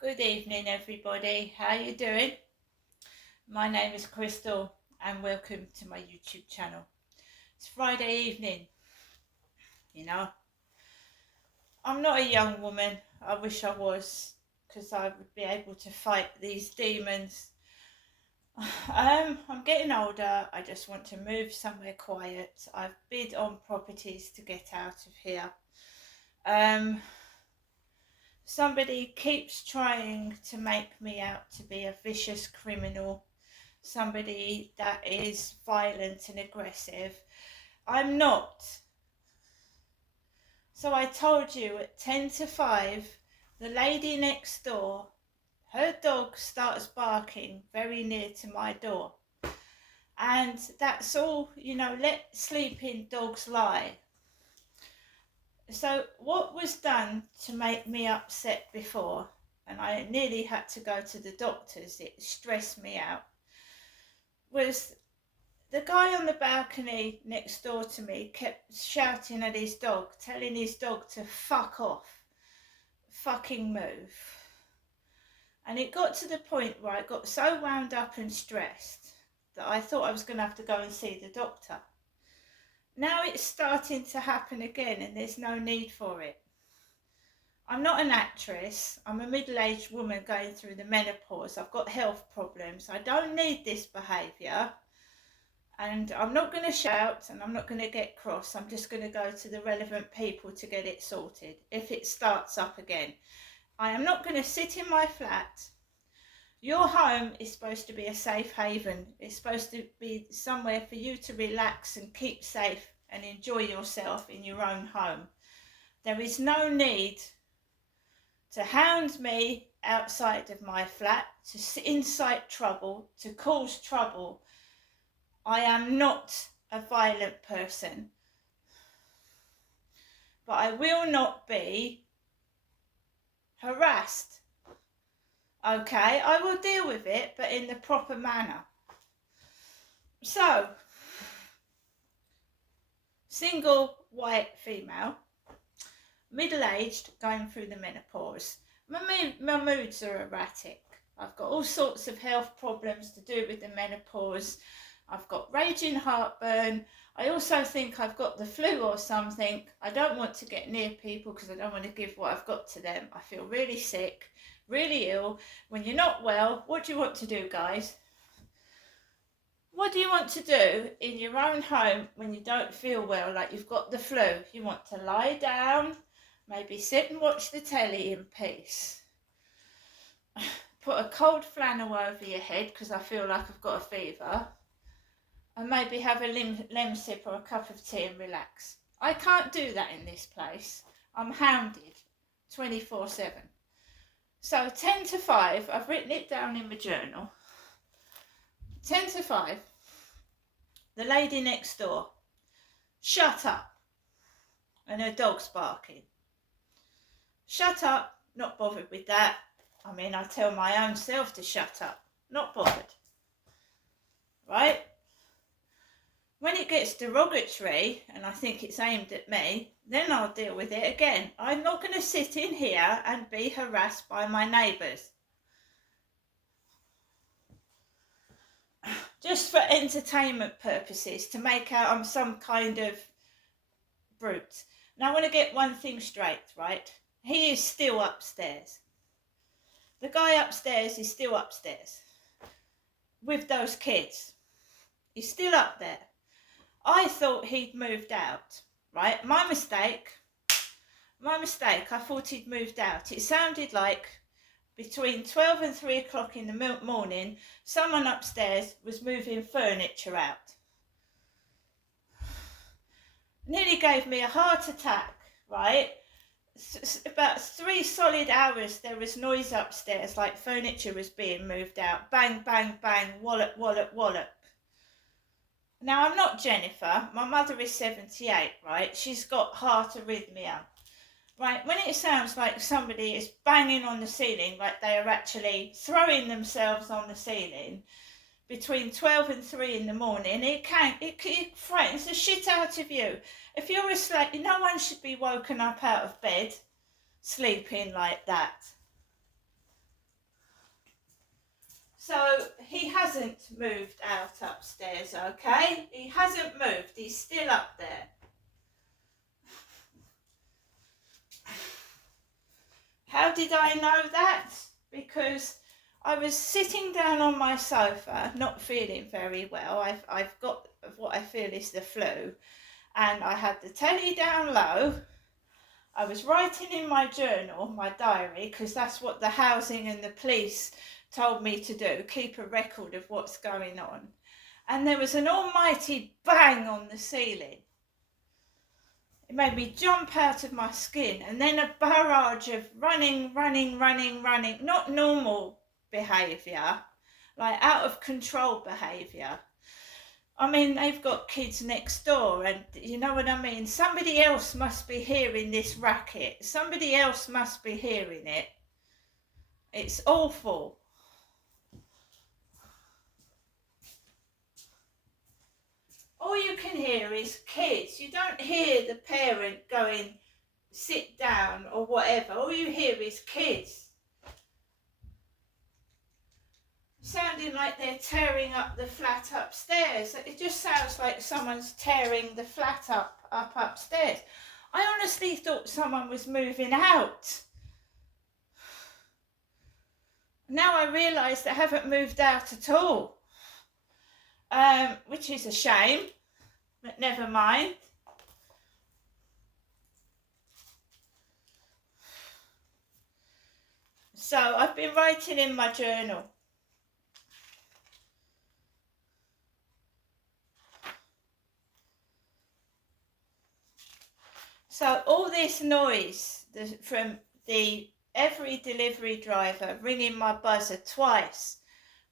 Good evening, everybody. How you doing? My name is Crystal, and welcome to my YouTube channel. It's Friday evening. You know, I'm not a young woman. I wish I was, because I would be able to fight these demons. I'm getting older. I just want to move somewhere quiet. I've bid on properties to get out of here. Somebody keeps trying to make me out to be a vicious criminal, somebody that is violent and aggressive. I'm not. So I told you at 10 to 5, the lady next door, her dog starts barking very near to my door. And that's all, let sleeping dogs lie. So what was done to make me upset before, and I nearly had to go to the doctors, it stressed me out, was the guy on the balcony next door to me kept shouting at his dog, telling his dog to fuck off, fucking move. And it got to the point where I got so wound up and stressed that I thought I was going to have to go and see the doctor. Now it's starting to happen again, and there's no need for it. I'm not an actress. I'm a middle-aged woman going through the menopause. I've got health problems. I don't need this behaviour. And I'm not going to shout, and I'm not going to get cross. I'm just going to go to the relevant people to get it sorted if it starts up again. I am not going to sit in my flat. Your home is supposed to be a safe haven. It's supposed to be somewhere for you to relax and keep safe and enjoy yourself in your own home. There is no need to hound me outside of my flat, to incite trouble, to cause trouble. I am not a violent person, but I will not be harassed. Okay, I will deal with it, but in the proper manner. So, single white female, middle-aged, going through the menopause. My moods are erratic. I've got all sorts of health problems to do with the menopause. I've got raging heartburn. I also think I've got the flu or something. I don't want to get near people because I don't want to give what I've got to them. I feel really sick, really ill. When you're not well, what do you want to do, guys? What do you want to do in your own home when you don't feel well, like you've got the flu? You want to lie down, maybe sit and watch the telly in peace. Put a cold flannel over your head because I feel like I've got a fever. And maybe have a Lemsip or a cup of tea and relax. I can't do that in this place. I'm hounded 24/7. So 10 to 5, I've written it down in my journal. 10 to 5, the lady next door, shut up, and her dog's barking. Shut up, not bothered with that. I mean, I tell my own self to shut up, not bothered. Right? When it gets derogatory, and I think it's aimed at me, then I'll deal with it again. I'm not going to sit in here and be harassed by my neighbours. Just for entertainment purposes, to make out I'm some kind of brute. Now I want to get one thing straight, right? He is still upstairs. The guy upstairs is still upstairs with those kids. He's still up there. I thought he'd moved out, right? My mistake. I thought he'd moved out. It sounded like between 12 and 3 o'clock in the morning, someone upstairs was moving furniture out. Nearly gave me a heart attack, right? About 3 solid hours there was noise upstairs, like furniture was being moved out. Bang, bang, bang, wallop, wallop, wallop. Now, I'm not Jennifer. My mother is 78, right? She's got heart arrhythmia. Right, when it sounds like somebody is banging on the ceiling, like they are actually throwing themselves on the ceiling, between 12 and 3 in the morning, it frightens the shit out of you. If you're asleep, no one should be woken up out of bed sleeping like that. So he hasn't moved out upstairs, okay? He hasn't moved. He's still up there. How did I know that? Because I was sitting down on my sofa, not feeling very well. I've got what I feel is the flu, and I had the telly down low. I was writing in my journal, my diary, because that's what the housing and the police told me to do, keep a record of what's going on. And there was an almighty bang on the ceiling. It made me jump out of my skin, and then a barrage of running, not normal behaviour, like out of control behaviour. I mean, they've got kids next door, and you know what I mean? Somebody else must be hearing this racket. Somebody else must be hearing it. It's awful. All you can hear is kids. You don't hear the parent going, sit down or whatever. All you hear is kids. Sounding like they're tearing up the flat upstairs. It just sounds like someone's tearing the flat up upstairs. I honestly thought someone was moving out. Now I realise they haven't moved out at all, which is a shame, but never mind. So I've been writing in my journal. So all this noise from every delivery driver ringing my buzzer twice,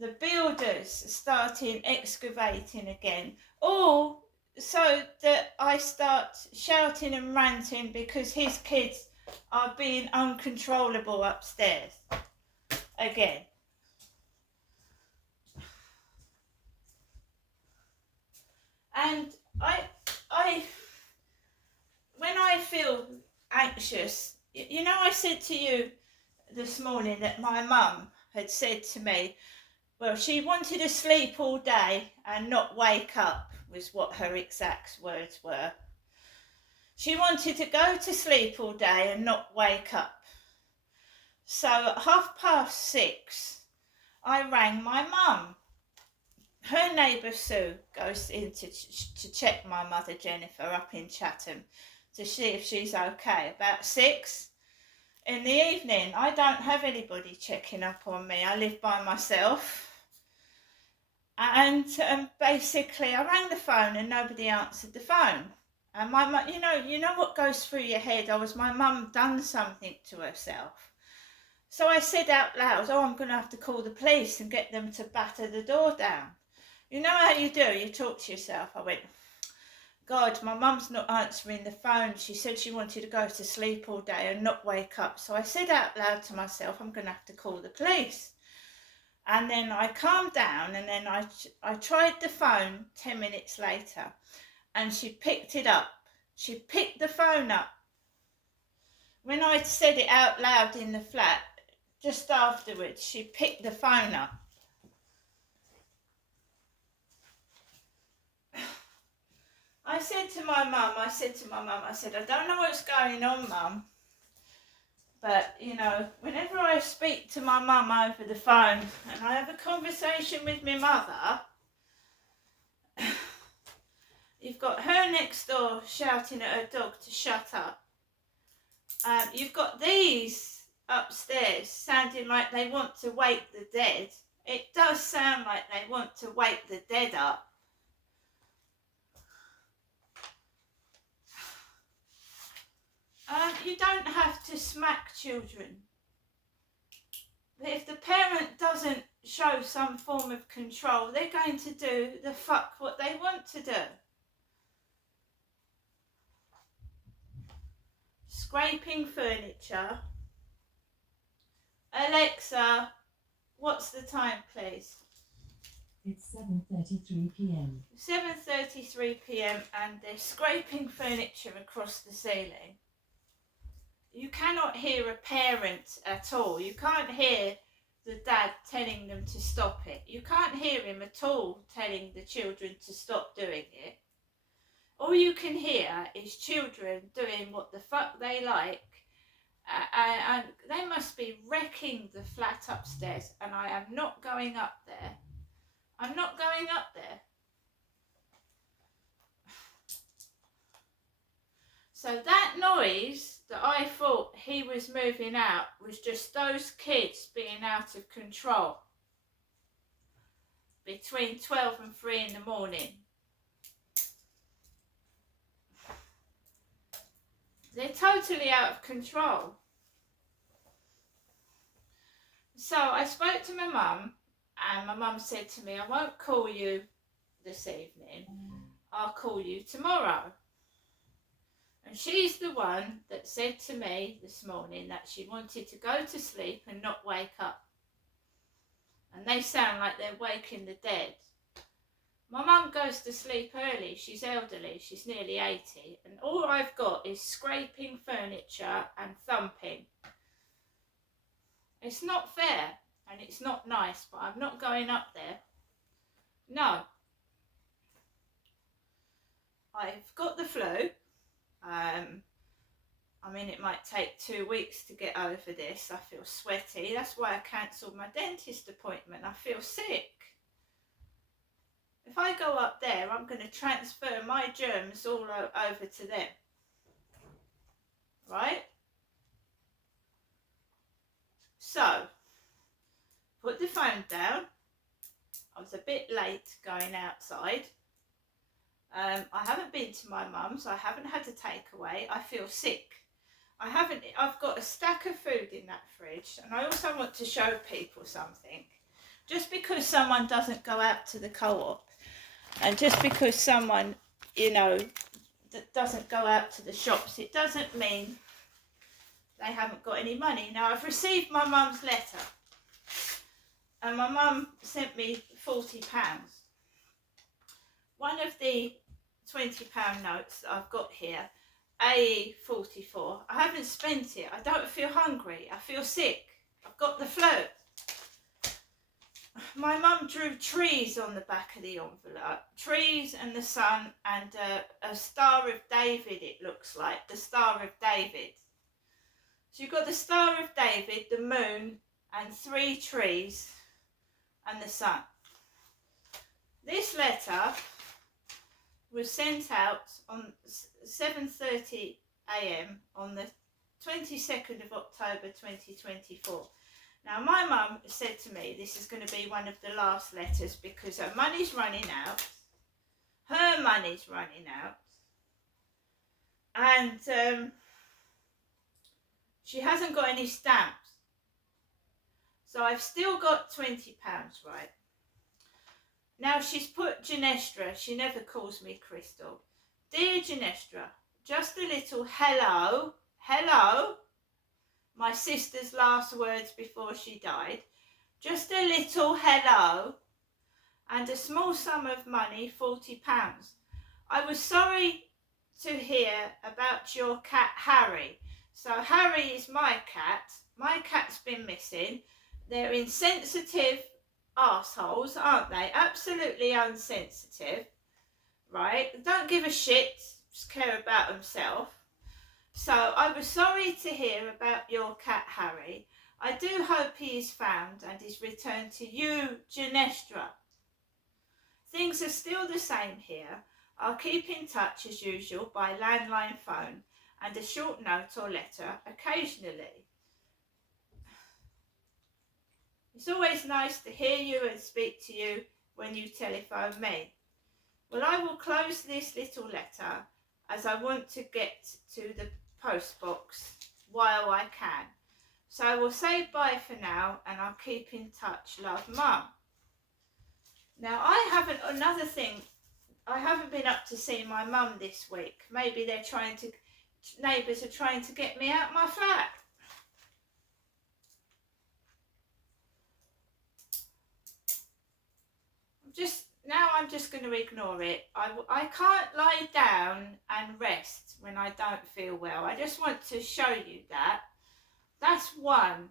the builders starting excavating again, all so that I start shouting and ranting because his kids are being uncontrollable upstairs again. And when I feel anxious, you know, I said to you this morning that my mum had said to me, well, she wanted to sleep all day and not wake up, was what her exact words were. She wanted to go to sleep all day and not wake up. So at 6:30, I rang my mum. Her neighbour Sue goes in to check my mother Jennifer up in Chatham to see if she's okay. About 6 in the evening, I don't have anybody checking up on me. I live by myself. And basically, I rang the phone and nobody answered the phone. And my mum, you know what goes through your head? My mum done something to herself. So I said out loud, oh, I'm going to have to call the police and get them to batter the door down. You know how you do? You talk to yourself. I went, God, my mum's not answering the phone. She said she wanted to go to sleep all day and not wake up. So I said out loud to myself, I'm going to have to call the police. And then I calmed down, and then I tried the phone 10 minutes later, and she picked it up. She picked the phone up. When I'd said it out loud in the flat, just afterwards, she picked the phone up. I said to my mum, I said, I don't know what's going on, Mum. But, whenever I speak to my mum over the phone and I have a conversation with my mother, you've got her next door shouting at her dog to shut up. You've got these upstairs sounding like they want to wake the dead. It does sound like they want to wake the dead up. You don't have to smack children. But if the parent doesn't show some form of control, they're going to do what they want to do. Scraping furniture. Alexa, what's the time, please? It's 7:33 p.m. 7:33 p.m. and they're scraping furniture across the ceiling. You cannot hear a parent at all. You can't hear the dad telling them to stop it. You can't hear him at all telling the children to stop doing it. All you can hear is children doing what the fuck they like, and they must be wrecking the flat upstairs, and I am not going up there. I'm not going up there. So that noise that I thought he was moving out was just those kids being out of control between 12 and 3 in the morning. They're totally out of control. So I spoke to my mum, and my mum said to me, I won't call you this evening, I'll call you tomorrow. And she's the one that said to me this morning that she wanted to go to sleep and not wake up. And they sound like they're waking the dead. My mum goes to sleep early. She's elderly. She's nearly 80. And all I've got is scraping furniture and thumping. It's not fair and it's not nice, but I'm not going up there. No. I've got the flu. I mean, it might take 2 weeks to get over this. I feel sweaty. That's why I cancelled my dentist appointment. I feel sick. If I go up there, I'm going to transfer my germs all over to them. Right? So, put the phone down. I was a bit late going outside. I haven't been to my mum's. I haven't had a takeaway. I feel sick. I've got a stack of food in that fridge, and I also want to show people something. Just because someone doesn't go out to the co-op, and just because someone, that doesn't go out to the shops, it doesn't mean they haven't got any money. Now, I've received my mum's letter, and my mum sent me £40. One of the £20 notes that I've got here, A44, I haven't spent it. I don't feel hungry. I feel sick. I've got the flu. My mum drew trees on the back of the envelope. Trees and the sun and a Star of David, it looks like. The Star of David. So you've got the Star of David, the moon, and 3 trees and the sun. This letter was sent out on 7:30 a.m. on the 22nd of October 2024. Now, my mum said to me this is going to be one of the last letters because her money's running out. Her money's running out. And she hasn't got any stamps. So I've still got £20, right? Now, she's put Genestra. She never calls me Crystal. Dear Genestra, just a little hello. Hello. My sister's last words before she died. Just a little hello. And a small sum of money, £40. I was sorry to hear about your cat, Harry. So Harry is my cat. My cat's been missing. They're insensitive arseholes, aren't they? Absolutely unsensitive, right? Don't give a shit, just care about themselves. So I was sorry to hear about your cat Harry. I do hope he is found and is returned to you, Genestra. Things are still the same here. I'll keep in touch as usual by landline phone and a short note or letter occasionally. It's always nice to hear you and speak to you when you telephone me. Well, I will close this little letter as I want to get to the post box while I can. So I will say bye for now and I'll keep in touch. Love, Mum. Now, another thing, I haven't been up to see my mum this week. Maybe neighbours are trying to get me out my flat. I'm just going to ignore it. I can't lie down and rest when I don't feel well. I just want to show you that. That's one.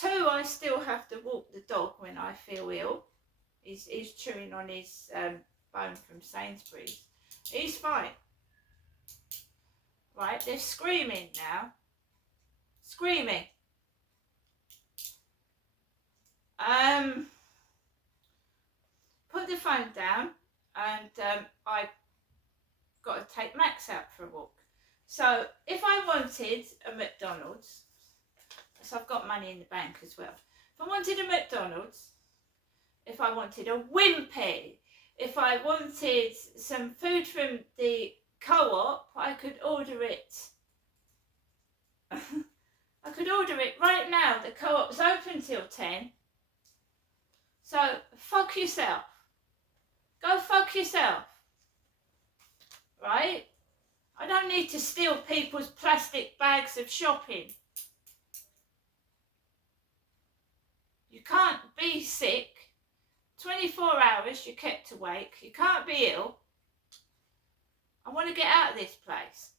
2, I still have to walk the dog when I feel ill. He's chewing on his bone from Sainsbury's. He's fine. Right, they're screaming now. Screaming. Put the phone down, and I got to take Max out for a walk. So if I wanted a McDonald's, so I've got money in the bank as well. If I wanted a McDonald's, if I wanted a Wimpy, if I wanted some food from the Co-op, I could order it. I could order it right now. The Co-op's open till 10. So fuck yourself. Go fuck yourself. Right? I don't need to steal people's plastic bags of shopping. You can't be sick. 24 hours you're kept awake. You can't be ill. I want to get out of this place.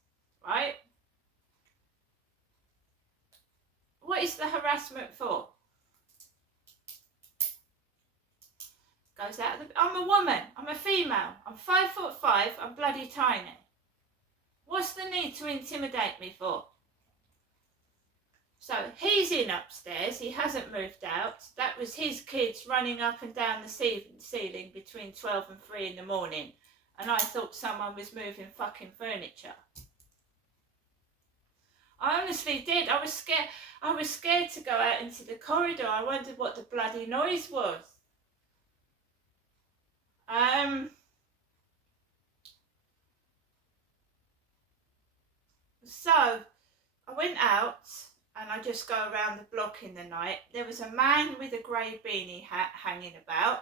Right? What is the harassment for? Goes out of the... I'm a woman. I'm a female. I'm 5'5". I'm bloody tiny. What's the need to intimidate me for? So he's in upstairs. He hasn't moved out. That was his kids running up and down the ceiling between 12 and 3 in the morning. And I thought someone was moving fucking furniture. I honestly did. I was scared. I was scared to go out into the corridor. I wondered what the bloody noise was. So I went out and I just go around the block in the night. There was a man with a grey beanie hat hanging about.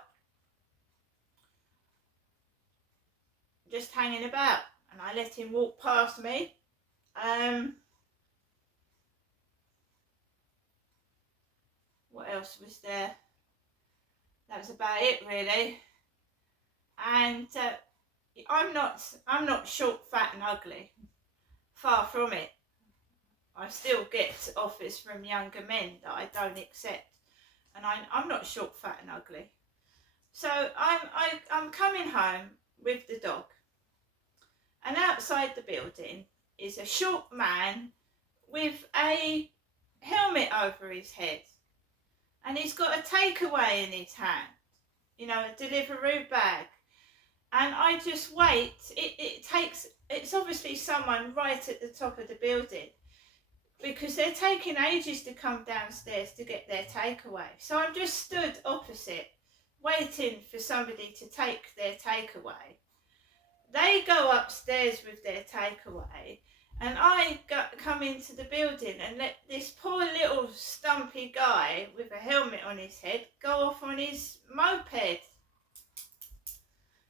Just hanging about. And I let him walk past me. What else was there? That was about it, really. And I'm not short, fat and ugly. Far from it. I still get offers from younger men that I don't accept. And I'm not short, fat and ugly. So I'm coming home with the dog. And outside the building is a short man with a helmet over his head. And he's got a takeaway in his hand. You know, a Deliveroo bag. And I just wait. It's obviously someone right at the top of the building. Because they're taking ages to come downstairs to get their takeaway. So I'm just stood opposite, waiting for somebody to take their takeaway. They go upstairs with their takeaway, and I come into the building and let this poor little stumpy guy with a helmet on his head go off on his moped.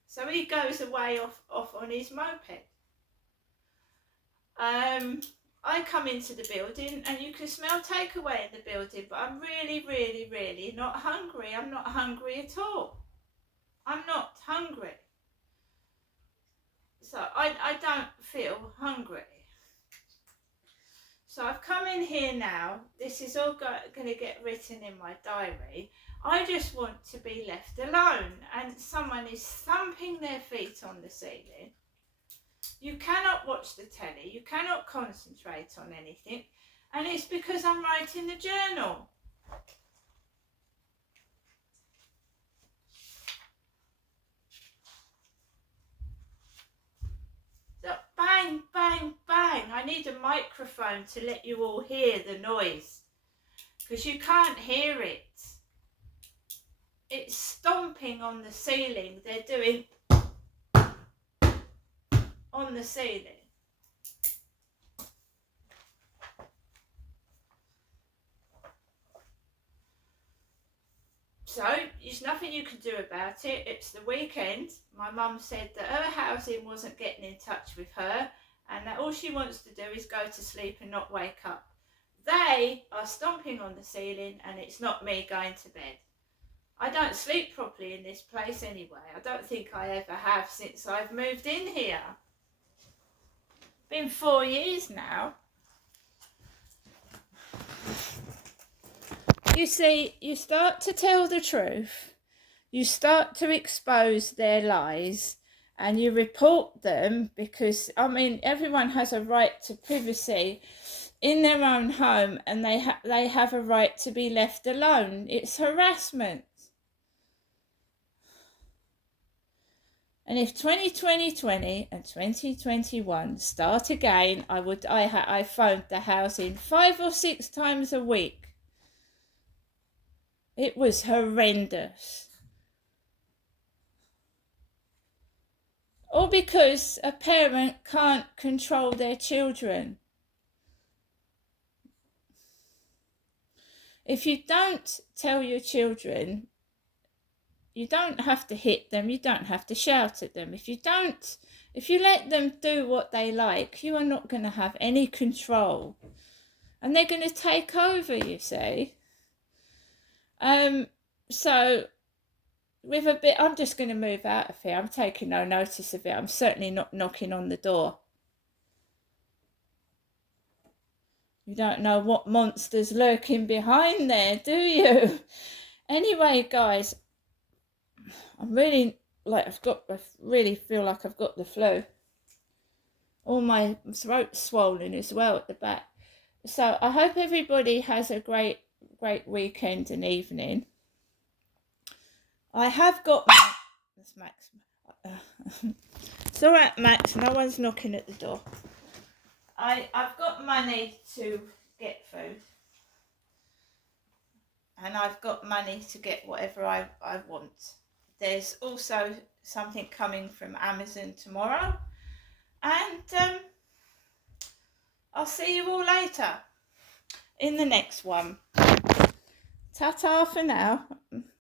So he goes away off on his moped. I come into the building and you can smell takeaway in the building, but I'm really, really, really not hungry. I'm not hungry at all. I'm not hungry. So I don't feel hungry. So I've come in here now. This is all going to get written in my diary. I just want to be left alone, and someone is thumping their feet on the ceiling. You cannot watch the telly. You cannot concentrate on anything. And it's because I'm writing the journal. So bang, bang, bang. I need a microphone to let you all hear the noise. Because you can't hear it. It's stomping on the ceiling. They're doing on the ceiling. So, there's nothing you can do about it. It's the weekend. My mum said that her housing wasn't getting in touch with her and that all she wants to do is go to sleep and not wake up. They are stomping on the ceiling and it's not me going to bed. I don't sleep properly in this place anyway. I don't think I ever have since I've moved in here. Been 4 years now. you see, you start to tell the truth, you start to expose their lies, and you report them because, I mean, everyone has a right to privacy in their own home, and they have a right to be left alone. It's harassment. And if 2020 and 2021 start again, I phoned the housing 5 or 6 times a week. It was horrendous. All because a parent can't control their children. If you don't tell your children, you don't have to hit them, you don't have to shout at them. If you let them do what they like, you are not going to have any control. And they're going to take over, you see. So with a bit, I'm just going to move out of here. I'm taking no notice of it. I'm certainly not knocking on the door. You don't know what monster's lurking behind there, do you? Anyway, guys, I really feel like I've got the flu. All my throat's swollen as well at the back. So I hope everybody has a great weekend and evening. I have got that's Max. It's all right, Max. No one's knocking at the door. I've got money to get food, and I've got money to get whatever I want. There's also something coming from Amazon tomorrow, and I'll see you all later in the next one. Ta-ta for now.